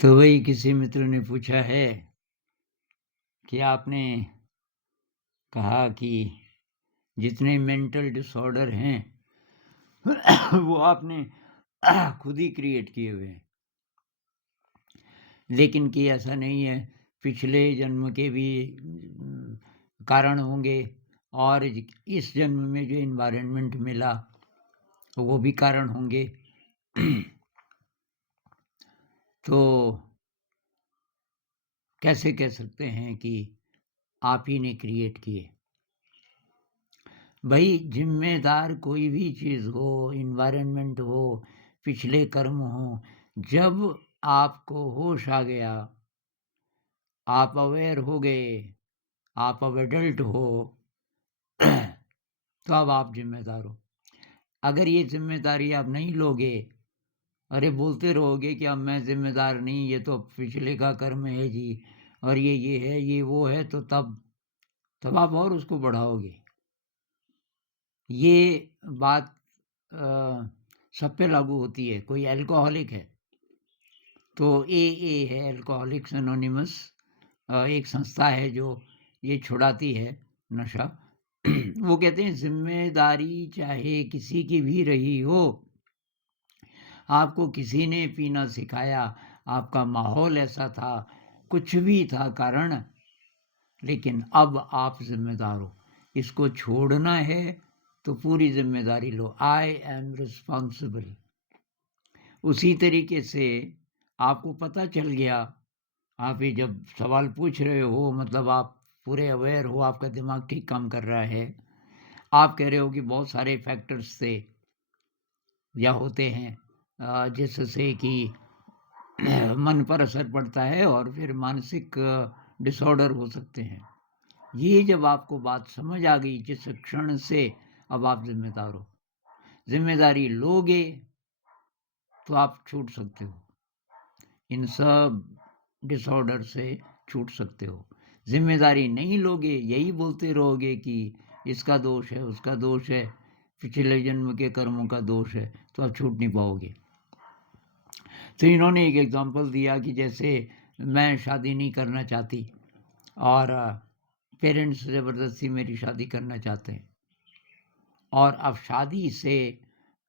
तो वही किसी मित्र ने पूछा है कि आपने कहा कि जितने मेंटल डिसऑर्डर हैं वो आपने खुद ही क्रिएट किए हुए हैं। लेकिन कि ऐसा नहीं है, पिछले जन्म के भी कारण होंगे और इस जन्म में जो एनवायरनमेंट मिला वो भी कारण होंगे। तो कैसे कह सकते हैं कि आप ही ने क्रिएट किए? भाई ज़िम्मेदार कोई भी चीज़ हो, एनवायरनमेंट हो, पिछले कर्म हों, जब आपको होश आ गया, आप अवेयर हो गए, आप अब एडल्ट हो, तो अब आप ज़िम्मेदार हो। अगर ये ज़िम्मेदारी आप नहीं लोगे, अरे बोलते रहोगे कि अब मैं ज़िम्मेदार नहीं, ये तो पिछले का कर्म है जी और ये है, ये वो है, तो तब आप और उसको बढ़ाओगे। ये बात सब पे लागू होती है। कोई अल्कोहलिक है, तो एए है, अल्कोहलिक्स एनोनिमस, एक संस्था है जो ये छुड़ाती है नशा। वो कहते हैं ज़िम्मेदारी चाहे किसी की भी रही हो, आपको किसी ने पीना सिखाया, आपका माहौल ऐसा था, कुछ भी था कारण, लेकिन अब आप ज़िम्मेदार हो। इसको छोड़ना है तो पूरी ज़िम्मेदारी लो। I am responsible. उसी तरीके से आपको पता चल गया, आप ये जब सवाल पूछ रहे हो मतलब आप पूरे अवेयर हो, आपका दिमाग ठीक काम कर रहा है। आप कह रहे हो कि बहुत सारे फैक्टर्स थे या होते हैं जिससे कि मन पर असर पड़ता है और फिर मानसिक डिसऑर्डर हो सकते हैं। ये जब आपको बात समझ आ गई जिस क्षण से, अब आप ज़िम्मेदार हो। ज़िम्मेदारी लोगे तो आप छूट सकते हो। इन सब डिसऑर्डर से छूट सकते हो। ज़िम्मेदारी नहीं लोगे, यही बोलते रहोगे कि इसका दोष है, उसका दोष है, पिछले जन्म के कर्मों का दोष है, तो आप छूट नहीं पाओगे। तो इन्होंने एक एग्ज़ाम्पल दिया कि जैसे मैं शादी नहीं करना चाहती और पेरेंट्स ज़बरदस्ती मेरी शादी करना चाहते हैं और अब शादी से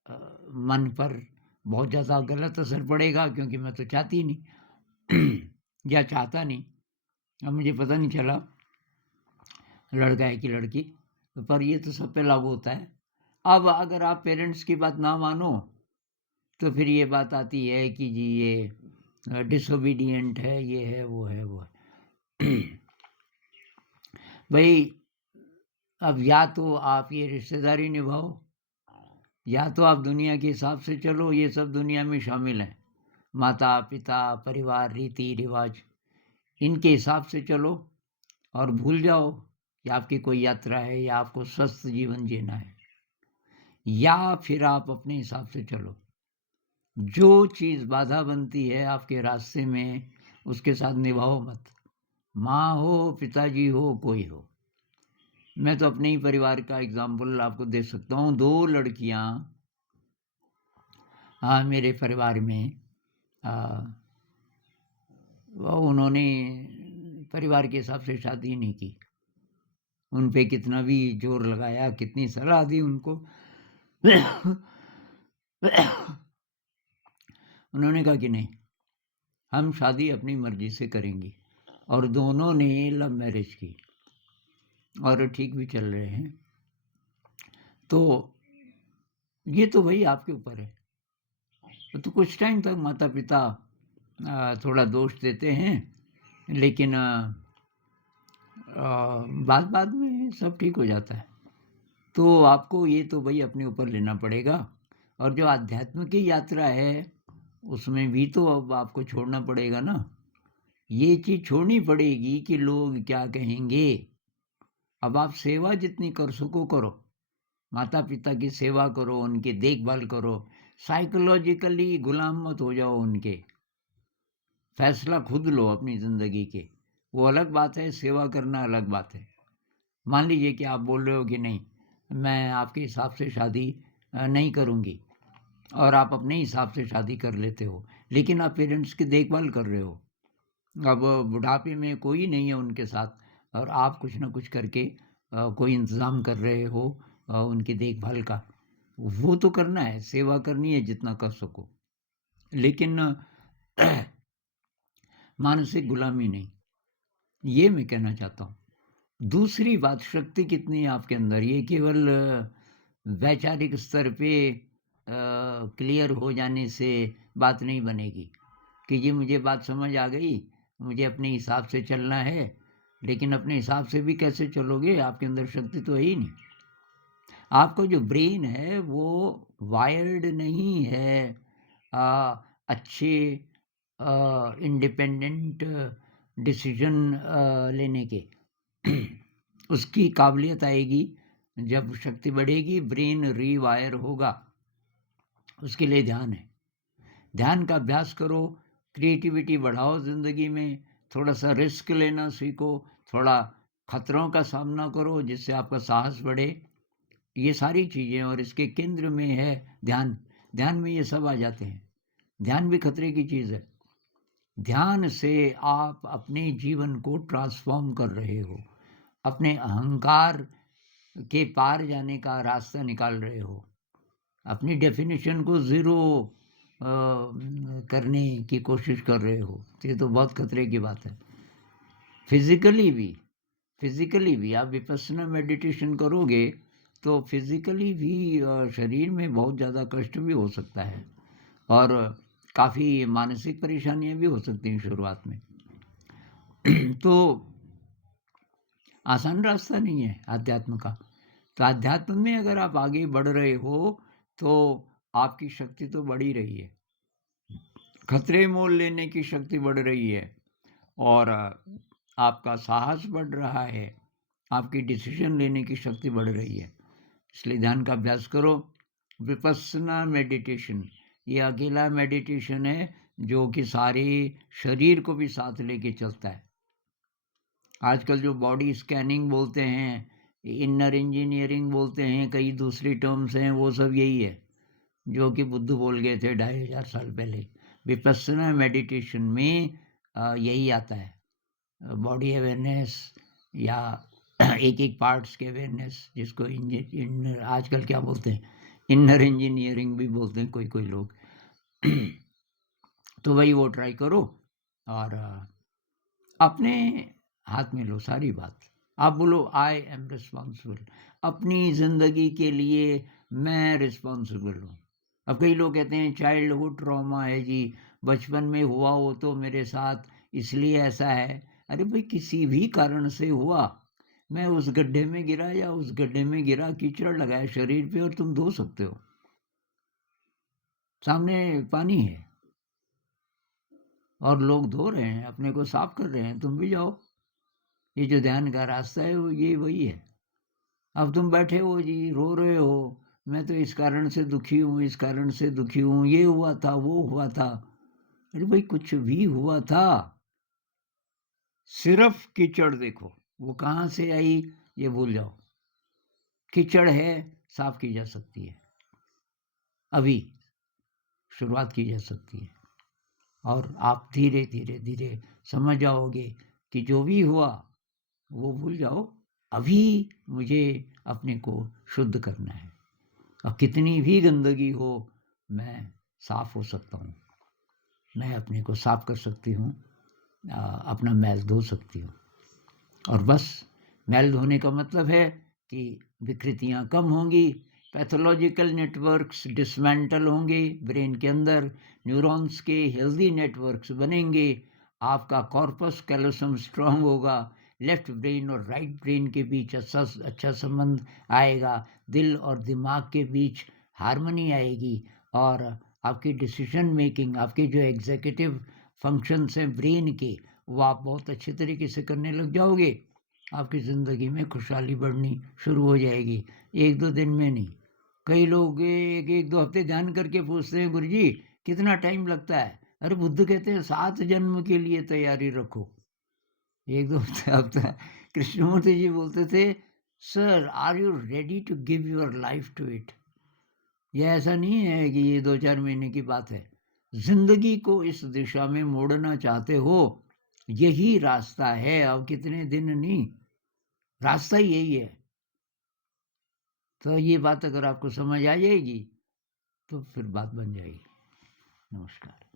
मन पर बहुत ज़्यादा गलत असर पड़ेगा क्योंकि मैं तो चाहती नहीं या चाहता नहीं। अब मुझे पता नहीं चला लड़का है कि लड़की, पर ये तो सब पे लागू होता है। अब अगर आप पेरेंट्स की बात ना मानो तो फिर ये बात आती है कि जी ये डिसोबीडिएंट है, ये है, वो है, वो है। भाई अब या तो आप ये रिश्तेदारी निभाओ या तो आप दुनिया के हिसाब से चलो। ये सब दुनिया में शामिल है, माता पिता परिवार रीति रिवाज, इनके हिसाब से चलो और भूल जाओ कि आपकी कोई यात्रा है या आपको स्वस्थ जीवन जीना है। या फिर आप अपने हिसाब से चलो, जो चीज़ बाधा बनती है आपके रास्ते में उसके साथ निभाओ मत। माँ हो पिताजी हो कोई हो। मैं तो अपने ही परिवार का एग्जाम्पल आपको दे सकता हूँ। 2 लड़कियाँ मेरे परिवार में, उन्होंने परिवार के हिसाब से शादी नहीं की। उन पे कितना भी ज़ोर लगाया, कितनी सलाह दी उनको। उन्होंने कहा कि नहीं, हम शादी अपनी मर्ज़ी से करेंगे और दोनों ने लव मैरिज की और ठीक भी चल रहे हैं। तो ये तो भई आपके ऊपर है। तो कुछ टाइम तक माता-पिता थोड़ा दोष देते हैं, लेकिन बाद में सब ठीक हो जाता है। तो आपको ये तो भई अपने ऊपर लेना पड़ेगा और जो आध्यात्म की यात्रा है, उसमें भी तो अब आपको छोड़ना पड़ेगा ना। ये चीज़ छोड़नी पड़ेगी कि लोग क्या कहेंगे। अब आप सेवा जितनी कर सको करो। माता-पिता की सेवा करो, उनकी देखभाल करो, साइकोलॉजिकली गुलाम मत हो जाओ उनके। फैसला खुद लो अपनी ज़िंदगी के। वो अलग बात है, सेवा करना अलग बात है। मान लीजिए कि आप बोल रहे हो कि नहीं, मैं आपके हिसाब से शादी नहीं करूँगी। और आप अपने हिसाब से शादी कर लेते हो, लेकिन आप पेरेंट्स की देखभाल कर रहे हो। अब बुढ़ापे में कोई नहीं है उनके साथ और आप कुछ न कुछ करके कोई इंतज़ाम कर रहे हो उनकी देखभाल का। वो तो करना है, सेवा करनी है जितना कर सको। लेकिन मानसिक गुलामी नहीं, ये मैं कहना चाहता हूँ। दूसरी बात, शक्ति कितनी है आपके अंदर, ये केवल वैचारिक स्तर पे क्लियर हो जाने से बात नहीं बनेगी कि जी मुझे बात समझ आ गई, मुझे अपने हिसाब से चलना है। लेकिन अपने हिसाब से भी कैसे चलोगे? आपके अंदर शक्ति तो है ही नहीं। आपका जो ब्रेन है वो वायर्ड नहीं है अच्छे इंडिपेंडेंट डिसीजन लेने के। उसकी काबिलियत आएगी जब शक्ति बढ़ेगी, ब्रेन रीवायर होगा। उसके लिए ध्यान है। ध्यान का अभ्यास करो, क्रिएटिविटी बढ़ाओ ज़िंदगी में, थोड़ा-सा रिस्क लेना सीखो, थोड़ा खतरों का सामना करो जिससे आपका साहस बढ़े। ये सारी चीज़ें, और इसके केंद्र में है ध्यान। ध्यान में ये सब आ जाते हैं। ध्यान भी खतरे की चीज़ है। ध्यान से आप अपने जीवन को ट्रांसफ़ॉर्म कर रहे हो। अपने अहंकार के पार जाने का रास्ता निकाल रहे हो। अपनी डेफ़िनिशन को ज़ीरो करने की कोशिश कर रहे हो। तो ये तो बहुत खतरे की बात है। फिज़िकली भी आप विपस्सना मेडिटेशन करोगे तो फिज़िकली भी शरीर में बहुत ज़्यादा कष्ट भी हो सकता है और काफ़ी मानसिक परेशानियाँ भी हो सकती हैं शुरुआत में। तो आसान रास्ता नहीं है अध्यात्म का। तो अध्यात्म में अगर आप आगे बढ़ रहे हो तो आपकी शक्ति तो बढ़ ही रही है। खतरे मोल लेने की शक्ति बढ़ रही है और आपका साहस बढ़ रहा है, आपकी डिसीजन लेने की शक्ति बढ़ रही है। इसलिए ध्यान का अभ्यास करो। विपस्सना मेडिटेशन ये अकेला मेडिटेशन है जो कि सारे शरीर को भी साथ लेके चलता है। आजकल जो बॉडी स्कैनिंग बोलते हैं, इनर इंजीनियरिंग बोलते हैं, कई दूसरी टर्म्स हैं, वो सब यही है जो कि बुद्ध बोल गए थे 2500 साल पहले। विपस्सना मेडिटेशन में यही आता है, बॉडी अवेयरनेस या एक-एक पार्ट्स के अवेयरनेस, जिसको इनर आजकल क्या बोलते हैं, इनर इंजीनियरिंग भी बोलते हैं कोई-कोई लोग। तो वही वो ट्राई करो और अपने हाथ में लो सारी बात। आप बोलो आई एम रिस्पॉन्सिबल, अपनी ज़िंदगी के लिए मैं रिस्पॉन्सिबल हूँ। अब कई लोग कहते हैं चाइल्डहुड ट्रॉमा है जी, बचपन में हुआ हो तो मेरे साथ इसलिए ऐसा है। अरे भाई किसी भी कारण से हुआ, मैं उस गड्ढे में गिरा या उस गड्ढे में गिरा, कीचड़ लगाया शरीर पे और तुम धो सकते हो, सामने पानी है और लोग धो रहे हैं, अपने को साफ कर रहे हैं, तुम भी जाओ। ये जो ध्यान का रास्ता है वो ये वही है। अब तुम बैठे हो जी, रो रहे हो, मैं तो इस कारण से दुखी हूँ, इस कारण से दुखी हूँ, ये हुआ था, वो हुआ था। अरे भाई कुछ भी हुआ था, सिर्फ कीचड़ देखो, वो कहाँ से आई ये भूल जाओ। कीचड़ है, साफ की जा सकती है, अभी शुरुआत की जा सकती है और आप धीरे धीरे धीरे समझ जाओगे कि जो भी हुआ वो भूल जाओ, अभी मुझे अपने को शुद्ध करना है। अब कितनी भी गंदगी हो मैं साफ हो सकता हूँ, मैं अपने को साफ कर सकती हूँ, अपना मैल धो सकती हूँ। और बस मैल धोने का मतलब है कि विकृतियाँ कम होंगी, पैथोलॉजिकल नेटवर्क्स डिसमेंटल होंगे ब्रेन के अंदर, न्यूरॉन्स के हेल्दी नेटवर्क्स बनेंगे, आपका कॉर्पस कैलोसम स्ट्रांग होगा, लेफ्ट ब्रेन और राइट ब्रेन के बीच अच्छा संबंध आएगा, दिल और दिमाग के बीच हार्मनी आएगी और आपकी डिसीजन मेकिंग, आपके जो एग्जीक्यूटिव फंक्शंस हैं ब्रेन के, वो आप बहुत अच्छे तरीके से करने लग जाओगे। आपकी ज़िंदगी में खुशहाली बढ़नी शुरू हो जाएगी, 1-2 दिन में नहीं। कई लोग 1-2 हफ्ते ध्यान करके पूछते हैं गुरुजी कितना टाइम लगता है? अरे बुद्ध कहते हैं 7 जन्म के लिए तैयारी रखो। 1-2 हफ्ता कृष्णमूर्ति जी बोलते थे, sir are you ready to give your life to it? ये ऐसा नहीं है कि ये 2-4 महीने की बात है। ज़िंदगी को इस दिशा में मोड़ना चाहते हो, यही रास्ता है, अब कितने दिन नहीं, रास्ता ही यही है। तो ये बात अगर आपको समझ आ जाएगी, तो फिर बात बन जाएगी। नमस्कार।